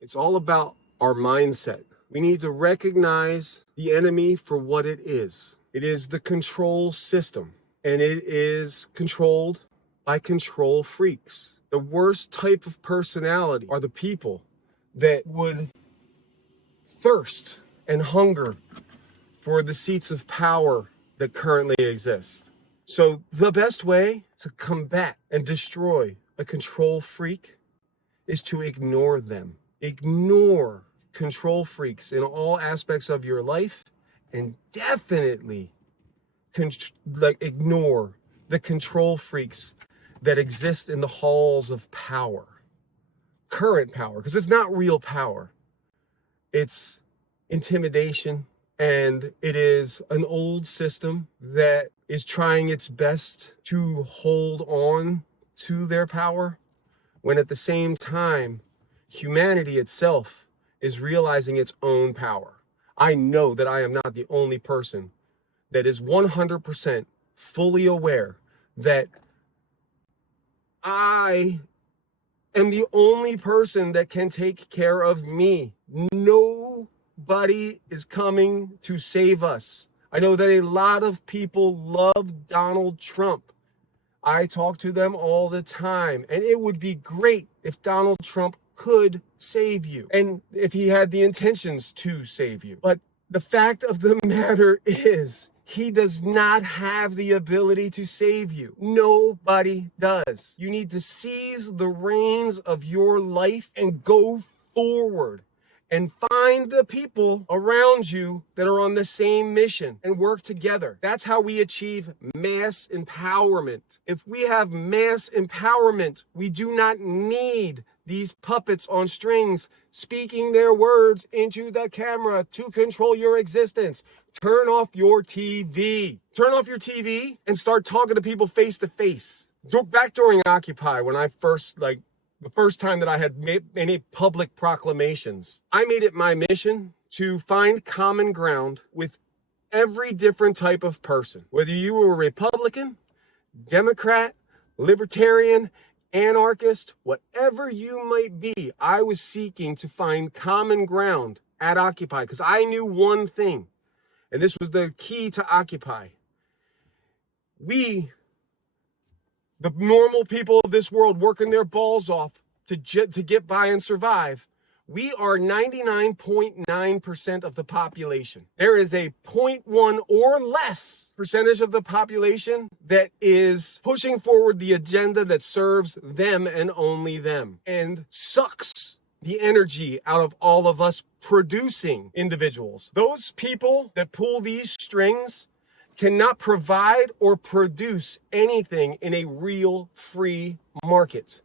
It's all about our mindset. We need to recognize the enemy for what it is. It is the control system, and it is controlled by control freaks. The worst type of personality are the people that would thirst and hunger for the seats of power that currently exist. So the best way to combat and destroy a control freak is to ignore them. Ignore control freaks in all aspects of your life, and definitely ignore the control freaks that exist in the halls of power. Current power, because it's not real power. It's intimidation, and it is an old system that is trying its best to hold on to their power, when at the same time, humanity itself is realizing its own power. I know that I am not the only person that is 100% fully aware that I am the only person that can take care of me. Nobody is coming to save us. I know that a lot of people love Donald Trump. I talk to them all the time, and it would be great if Donald Trump could save you, and if he had the intentions to save you. But the fact of the matter is, he does not have the ability to save you. Nobody does. You need to seize the reins of your life and go forward and find the people around you that are on the same mission and work together. That's how we achieve mass empowerment. If we have mass empowerment, we do not need these puppets on strings speaking their words into the camera to control your existence. Turn off your TV. Turn off your TV and start talking to people face to face. Back during Occupy, when I the first time that I had made any public proclamations, I made it my mission to find common ground with every different type of person. Whether you were a Republican, Democrat, Libertarian, anarchist, whatever you might be, I was seeking to find common ground at Occupy, because I knew one thing, and this was the key to Occupy. We, the normal people of this world, working their balls off to get by and survive, we are 99.9% of the population. There is a 0.1 or less percentage of the population that is pushing forward the agenda that serves them and only them, and sucks the energy out of all of us producing individuals. Those people that pull these strings cannot provide or produce anything in a real free market.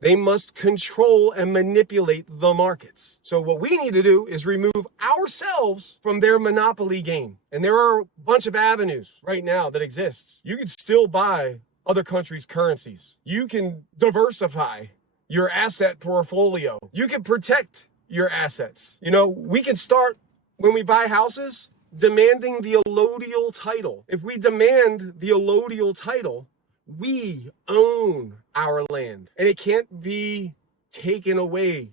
They must control and manipulate the markets. So what we need to do is remove ourselves from their monopoly game. And there are a bunch of avenues right now that exist. You can still buy other countries' currencies. You can diversify your asset portfolio. You can protect your assets. You know, we can start, when we buy houses, demanding the allodial title. If we demand the allodial title, we own our land, and it can't be taken away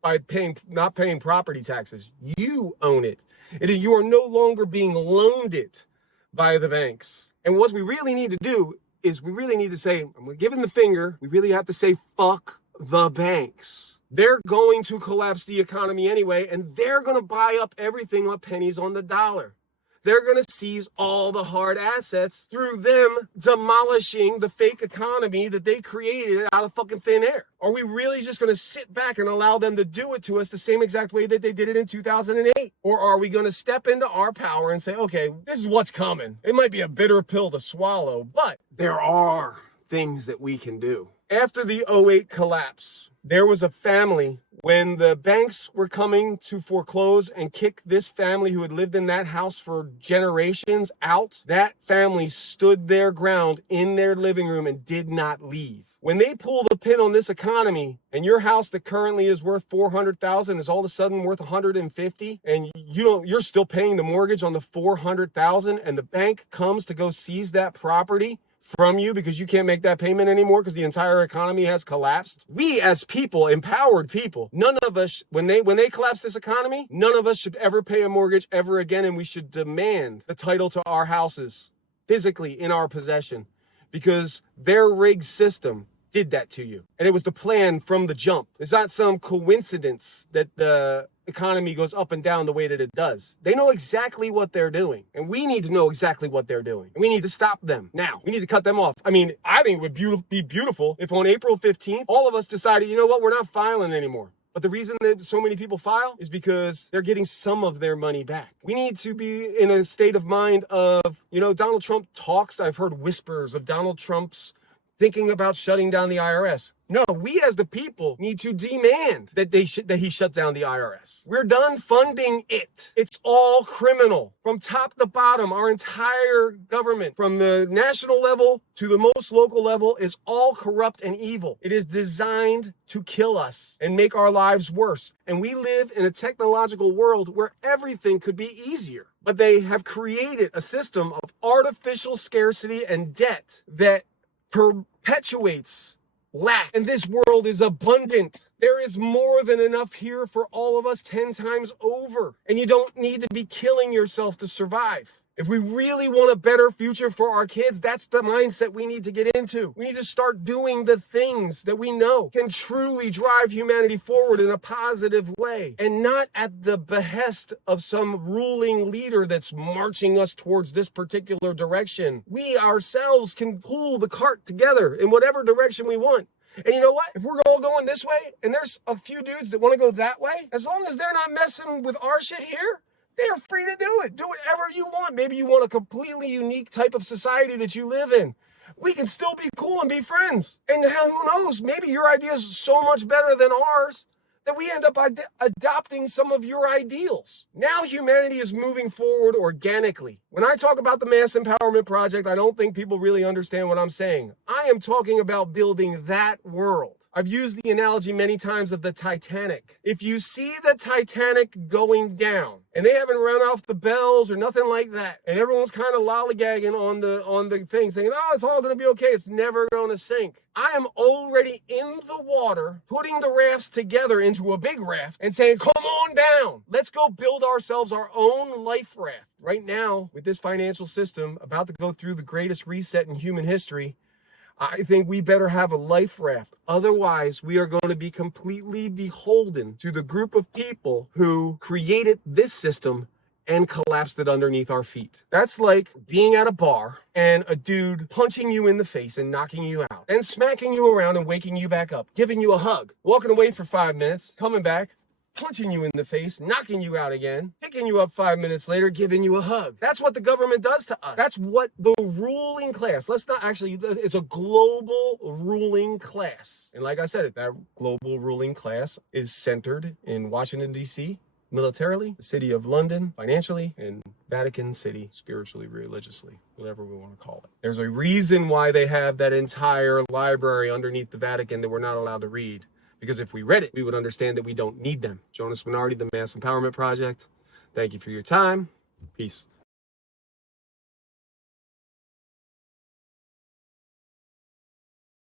by not paying property taxes. You own it, and you are no longer being loaned it by the banks. And what we really need to do is we really need to say, I'm giving the finger, we really have to say, fuck the banks. They're going to collapse the economy anyway, and they're going to buy up everything on pennies on the dollar. They're going to seize all the hard assets through them demolishing the fake economy that they created out of fucking thin air. Are we really just going to sit back and allow them to do it to us the same exact way that they did it in 2008? Or are we going to step into our power and say, okay, this is what's coming. It might be a bitter pill to swallow, but there are things that we can do. After the 2008 collapse, there was a family, when the banks were coming to foreclose and kick this family who had lived in that house for generations out, that family stood their ground in their living room and did not leave. When they pull the pin on this economy, and your house that currently is worth $400,000 is all of a sudden worth $150, and you're still paying the mortgage on the $400,000, and the bank comes to go seize that property from you because you can't make that payment anymore because the entire economy has collapsed. We as people, empowered people, none of us, when they collapse this economy, none of us should ever pay a mortgage ever again, and we should demand the title to our houses physically in our possession because their rigged system did that to you. And it was the plan from the jump. It's not some coincidence that the economy goes up and down the way that it does. They know exactly what they're doing. And we need to know exactly what they're doing. And we need to stop them now. We need to cut them off. I mean, I think it would be beautiful if on April 15th, all of us decided, you know what, we're not filing anymore. But the reason that so many people file is because they're getting some of their money back. We need to be in a state of mind of, Donald Trump talks. I've heard whispers of Donald Trump's thinking about shutting down the IRS. No, we as the people need to demand that he shut down the IRS. We're done funding it. It's all criminal. From top to bottom, our entire government, from the national level to the most local level, is all corrupt and evil. It is designed to kill us and make our lives worse. And we live in a technological world where everything could be easier. But they have created a system of artificial scarcity and debt that perpetuates lack. And this world is abundant. There is more than enough here for all of us 10 times over. And you don't need to be killing yourself to survive. If we really want a better future for our kids, that's the mindset we need to get into. We need to start doing the things that we know can truly drive humanity forward in a positive way, and not at the behest of some ruling leader that's marching us towards this particular direction. We ourselves can pull the cart together in whatever direction we want. And you know what? If we're all going this way, and there's a few dudes that want to go that way, as long as they're not messing with our shit here, they are free to do it. Do whatever you want. Maybe you want a completely unique type of society that you live in. We can still be cool and be friends. And hell, who knows? Maybe your idea is so much better than ours that we end up adopting some of your ideals. Now humanity is moving forward organically. When I talk about the Mass Empowerment Project, I don't think people really understand what I'm saying. I am talking about building that world. I've used the analogy many times of the Titanic. If you see the Titanic going down and they haven't run off the bells or nothing like that, and everyone's kind of lollygagging on the thing, saying, oh, it's all going to be okay, it's never going to sink. I am already in the water, putting the rafts together into a big raft and saying, come on down. Let's go build ourselves our own life raft. Right now, with this financial system about to go through the greatest reset in human history, I think we better have a life raft. Otherwise, we are going to be completely beholden to the group of people who created this system and collapsed it underneath our feet. That's like being at a bar and a dude punching you in the face and knocking you out, and smacking you around and waking you back up, giving you a hug, walking away for 5 minutes, coming back, punching you in the face, knocking you out again, picking you up 5 minutes later, giving you a hug. That's what the government does to us. That's what the ruling class, it's a global ruling class. And like I said, that global ruling class is centered in Washington, D.C., militarily, the city of London, financially, and Vatican City, spiritually, religiously, whatever we want to call it. There's a reason why they have that entire library underneath the Vatican that we're not allowed to read. Because if we read it, we would understand that we don't need them. Jonas Minardi, the Mass Empowerment Project. Thank you for your time. Peace.